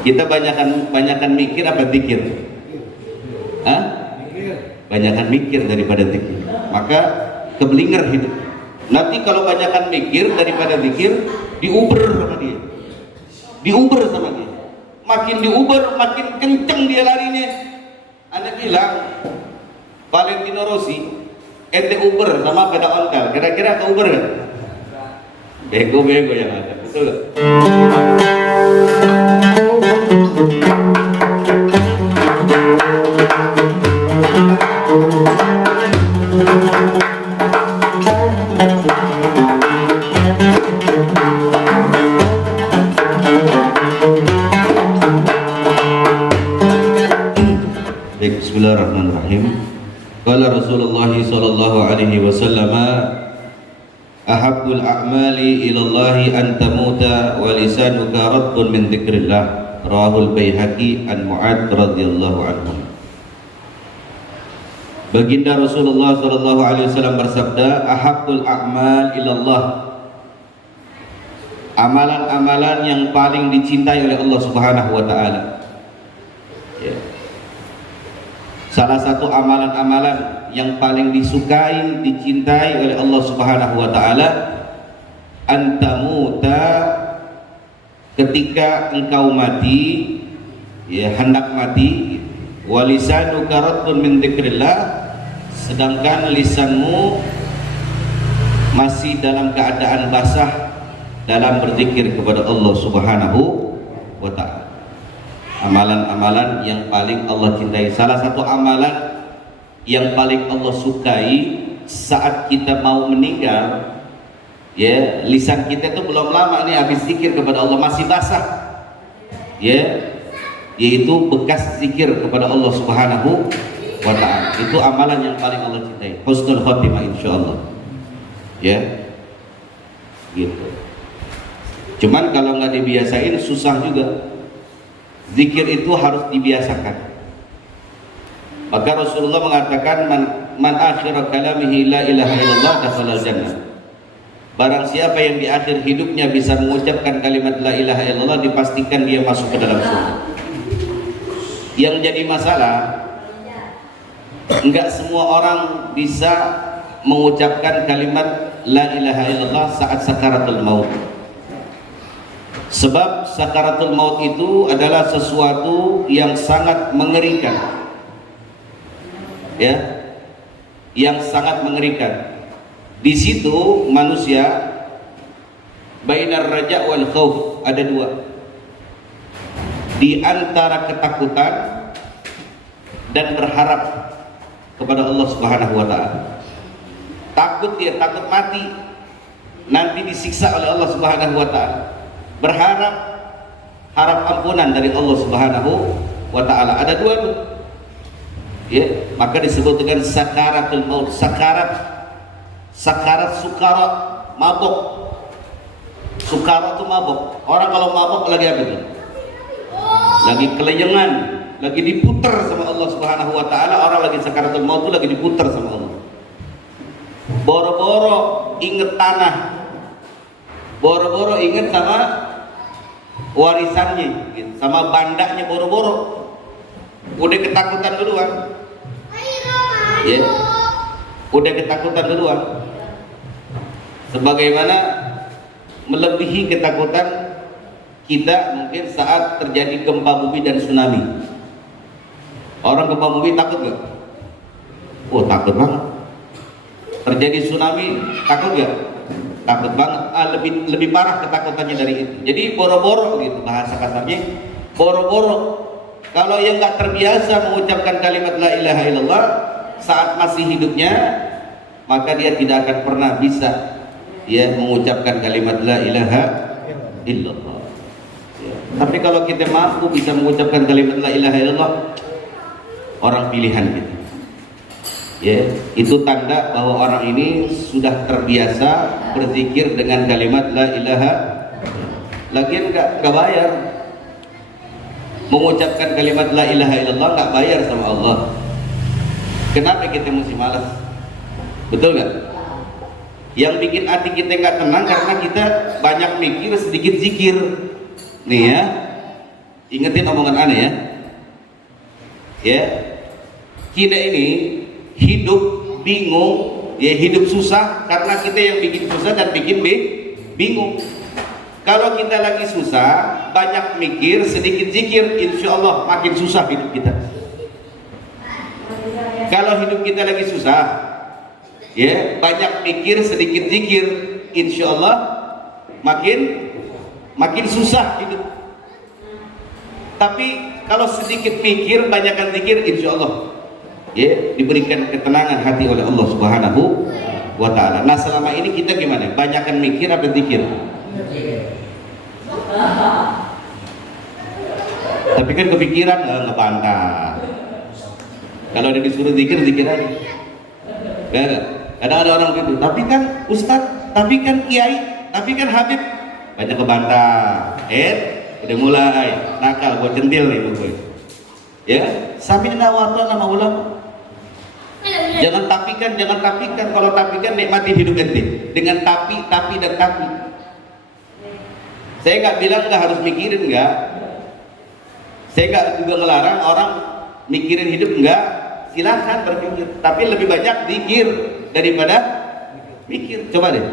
Kita banyakan mikir apa zikir? Hah? Banyakan mikir daripada zikir. Maka keblinger hidup. Nanti kalau banyakan mikir daripada zikir, diuber sama dia. Diuber sama dia. Makin diuber, makin kenceng dia larinya. Anda bilang Valentino Rossi, ente Uber sama beda ontel, kira-kira ke Uber kan? Bego-bego yang ada, betul gak? Bismillahirrahmanirrahim. Qala Rasulullah sallallahu alaihi wasallam, ahabbul a'mali ila Allah an tamuta wa lisanuka radbun min dzikrillah. Rawahul Baihaqi an Mu'adz radhiyallahu anhu. Baginda Rasulullah sallallahu alaihi wasallam bersabda, ahabbul a'mal ila Allah. Amalan-amalan yang paling dicintai oleh Allah Subhanahu wa taala. Ya. Salah satu amalan-amalan yang paling disukai, dicintai oleh Allah Subhanahu wa taala, antamuta, ketika engkau mati, ya hendak mati, walisanuka radbun min dzikrillah, sedangkan lisanmu masih dalam keadaan basah dalam berzikir kepada Allah Subhanahu wa taala. Amalan-amalan yang paling Allah cintai. Salah satu amalan yang paling Allah sukai saat kita mau meninggal, ya, lisan kita itu belum lama ini habis zikir kepada Allah, masih basah, ya, yaitu bekas zikir kepada Allah Subhanahu wa ta'ala. Itu amalan yang paling Allah cintai. Husnul khotimah insyaallah, ya, gitu. Cuman kalau nggak dibiasain susah juga. Zikir itu harus dibiasakan. Maka Rasulullah mengatakan, man akhira kalamihi la ilaha illallah dakhalal jannah. Barang siapa yang di akhir hidupnya bisa mengucapkan kalimat la ilaha illallah, dipastikan dia masuk ke dalam surga. Yang jadi masalah, enggak semua orang bisa mengucapkan kalimat la ilaha illallah saat sakaratul maut. Sebab sakaratul maut itu adalah sesuatu yang sangat mengerikan, ya, yang sangat mengerikan. Di situ manusia bainar raja wal khauf, ada dua, di antara ketakutan dan berharap kepada Allah Subhanahu wa taala. Takut, dia takut mati nanti disiksa oleh Allah Subhanahu wa taala. Berharap, harap ampunan dari Allah Subhanahu wa ta'ala. Ada dua tuh, ya, maka disebut dengan sakaratul maut. Sakarat sukarat, mabok. Sukarat itu mabok. Orang kalau mabok lagi apa itu? Lagi kelejengan, lagi diputer sama Allah Subhanahu wa ta'ala. Orang lagi sakaratul maut itu lagi diputer sama Allah. Boro-boro inget tanah, boro-boro inget sama warisannya, gitu, sama bandanya, boro-boro udah ketakutan duluan, ya, udah ketakutan duluan. Sebagaimana melebihi ketakutan kita mungkin saat terjadi gempa bumi dan tsunami. Orang gempa bumi takut gak? Oh, takut banget. Terjadi tsunami takut gak? Takut banget. Lebih parah ketakutannya dari itu. Jadi boro-boro gitu, bahasa kasarnya boro-boro. Kalau yang nggak terbiasa mengucapkan kalimat la ilaha illallah saat masih hidupnya, maka dia tidak akan pernah bisa, ya, mengucapkan kalimat la ilaha illallah, ya. Tapi kalau kita mampu bisa mengucapkan kalimat la ilaha illallah, orang pilihan kita, ya, itu tanda bahwa orang ini sudah terbiasa berzikir dengan kalimat la ilaha. Lagian nggak bayar mengucapkan kalimat la ilaha illallah, nggak bayar sama Allah. Kenapa kita mesti malas? Betul nggak? Yang bikin hati kita nggak tenang karena kita banyak mikir sedikit zikir, nih ya. Ingetin omongan aneh ya. Ya, kita ini hidup bingung, ya hidup susah karena kita yang bikin susah dan bikin bingung. Kalau kita lagi susah, banyak mikir, sedikit zikir, insya Allah makin susah hidup kita. Kalau hidup kita lagi susah, ya banyak mikir, sedikit zikir, insya Allah makin susah hidup. Tapi kalau sedikit mikir, banyakkan zikir, insya Allah ya diberikan ketenangan hati oleh Allah Subhanahu wa Ta'ala. Nah selama ini kita gimana? Banyakkan mikir apa zikir? Tapi kan kepikiran ngebantah. Kalau dia disuruh zikir, zikir aja. Kadang ada orang gitu. Tapi kan ustadz, tapi kan kiai, tapi kan habib, banyak kebantah. Udah mulai nakal, buat centil nih buku. Ya, sami'na wa ata'na nama ulama. Jangan tapikan. Kalau tapikan nikmati hidup ente dengan tapi dan tapi. Saya nggak bilang nggak harus mikirin, nggak. Saya nggak juga ngelarang orang mikirin hidup, nggak. Silahkan berpikir, tapi lebih banyak zikir daripada mikir. Coba deh.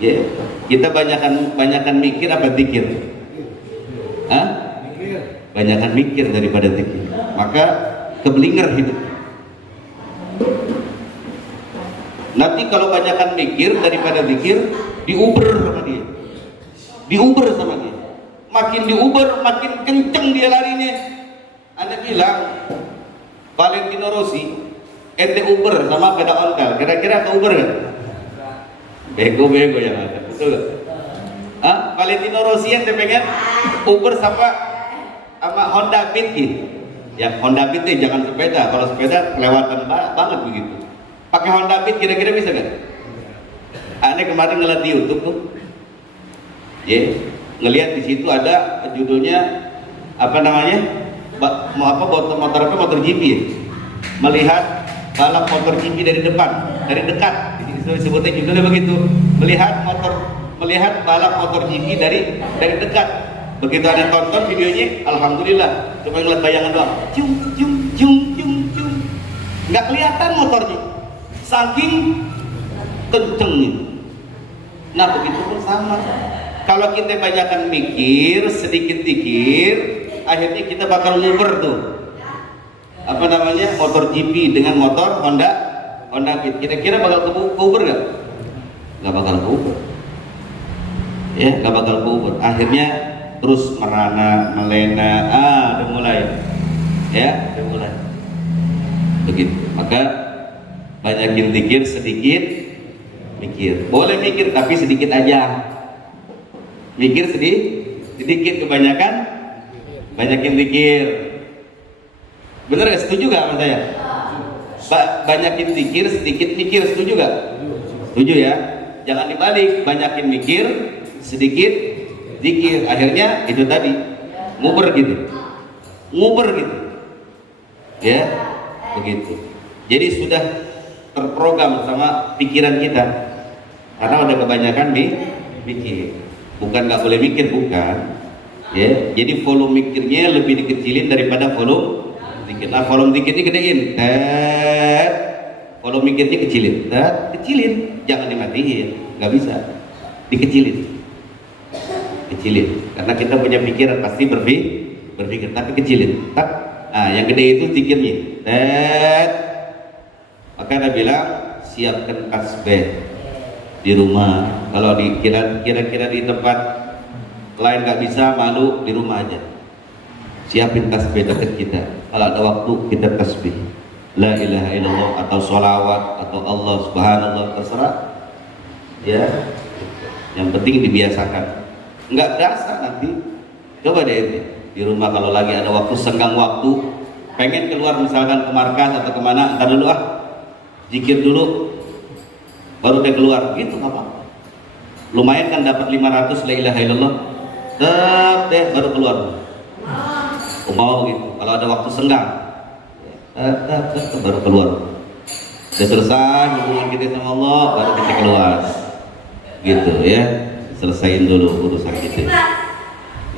Ya, kita banyakan mikir apa zikir? Hah? Banyakan mikir daripada zikir. Maka kebelinger hidup. Nanti kalau banyakan mikir daripada zikir, diuber sama dia. Makin diuber, makin kenceng dia larinya. Anda bilang Valentino Rossi, ente Uber sama beda ontel, kira-kira ke Uber kan? Bego yang ada, betul gak? Valentino Rossi ente pengen Uber sama Honda Beat gitu. Ya Honda Beat nih, jangan sepeda. Kalau sepeda kelewatan banget begitu. Pakai Honda Beat kira-kira bisa gak? Ane kemarin ngeliat di YouTube tuh, ngelihat di situ ada judulnya apa namanya? Motor GP ya? Melihat balap motor GP dari dekat. Disebutnya judulnya begitu. Melihat balap motor GP dari dekat. Begitu ada tonton videonya, alhamdulillah, cuma ngeliat bayangan doang. Cung. Nggak kelihatan motornya, saking kencengnya. Nah begitu pun sama. Kalau kita banyakkan mikir, sedikit zikir, akhirnya kita bakal nguber tuh apa namanya motor GP dengan motor Honda Beat. Kira-kira bakal ke Uber nggak? Nggak bakal ke Uber. Ya, nggak bakal ke Uber. Akhirnya terus melena. Udah mulai. Ya, udah mulai. Begitu. Maka banyakin zikir, sedikit mikir. Boleh mikir tapi sedikit aja. Mikir sedikit, kebanyakan banyakin zikir. Bener gak? Setuju gak sama saya? Banyakin zikir, sedikit mikir. Setuju gak? Setuju ya? Jangan dibalik, banyakin mikir, sedikit zikir. Akhirnya itu tadi nguber gitu. Ya, begitu. Jadi sudah terprogram sama pikiran kita. Karena udah kebanyakan mikir. Bukan nggak boleh mikir, bukan. Ya, jadi volume mikirnya lebih dikecilin daripada volume zikir. Nah, volume zikirnya gedein. Volume mikirnya kecilin. Jangan dimatiin, nggak bisa. Dikecilin. Karena kita punya pikiran pasti berpikir, tapi kecilin. Nah, yang gede itu zikirnya. Maka Anda bilang siapkan tasbih di rumah. Kalau kira-kira di tempat lain nggak bisa, malu, di rumah aja. Siapin tasbih dekat kita. Kalau ada waktu kita tasbih, la ilaha illallah atau sholawat atau Allah subhanallah, terserah. Ya, yang penting dibiasakan. Nggak berasa nanti. Coba deh di rumah kalau lagi ada waktu, senggang waktu, pengen keluar misalkan ke markas atau kemana, entar dulu zikir dulu, baru deh keluar, gitu nggak apa-apa. Lumayan kan dapat 500 la ilaha illallah, deh baru keluar. Mau gitu, kalau ada waktu senggang, baru keluar. Udah selesai hubungan kita sama Allah, baru kita keluar. Gitu ya, selesaiin dulu urusan kita.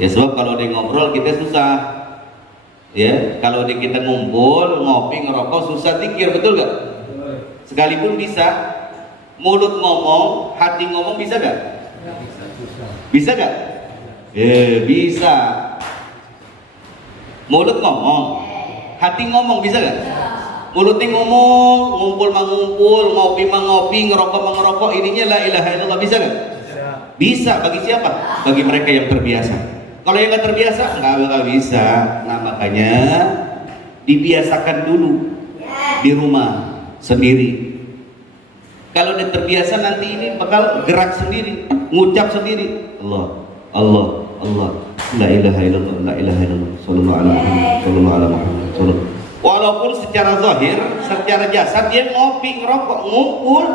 Ya sebab kalau dia ngobrol kita susah. Ya, kalau dia kita ngumpul, ngopi, ngerokok susah zikir, betul gak? Sekalipun bisa, mulut ngomong, hati ngomong bisa gak? Bisa gak? Bisa. Mulut ngomong, hati ngomong bisa gak? Mulutnya ngomong, ngumpul mengumpul, ngopi mengopi, ngerokok mengerokok, ininya la ilaha illallah, bisa gak? Bisa. Bagi siapa? Bagi mereka yang terbiasa. Kalau yang nggak terbiasa nggak bisa. Nah makanya dibiasakan dulu di rumah sendiri. Kalau dia terbiasa nanti ini bakal gerak sendiri, ngucap sendiri. Allah, Allah, Allah, la ilaha illallah, la ilaha illallah, sallallahu alaihi Muhammad, sallallahu alaihi Muhammad, sallallahu. Walaupun secara zahir, secara jasad dia ngopi, ngerokok, ngumpul,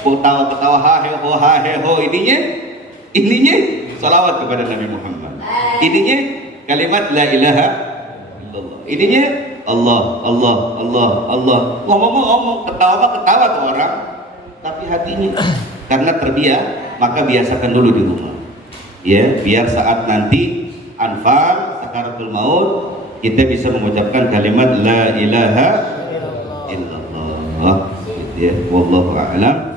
ketawa-ketawa, haheho, ininya salawat kepada Nabi Muhammad. Ininya kalimat la ilaha illallah. Ininya Allah, Allah, Allah, Allah. Ngomong-ngomong, ketawa tuh orang, tapi hatinya karena terbiasa, maka biasakan dulu di rumah. Ya, biar saat nanti anfal, sakaratul maut, kita bisa mengucapkan kalimat la ilaha illallah. Ya, wallahu a'lam.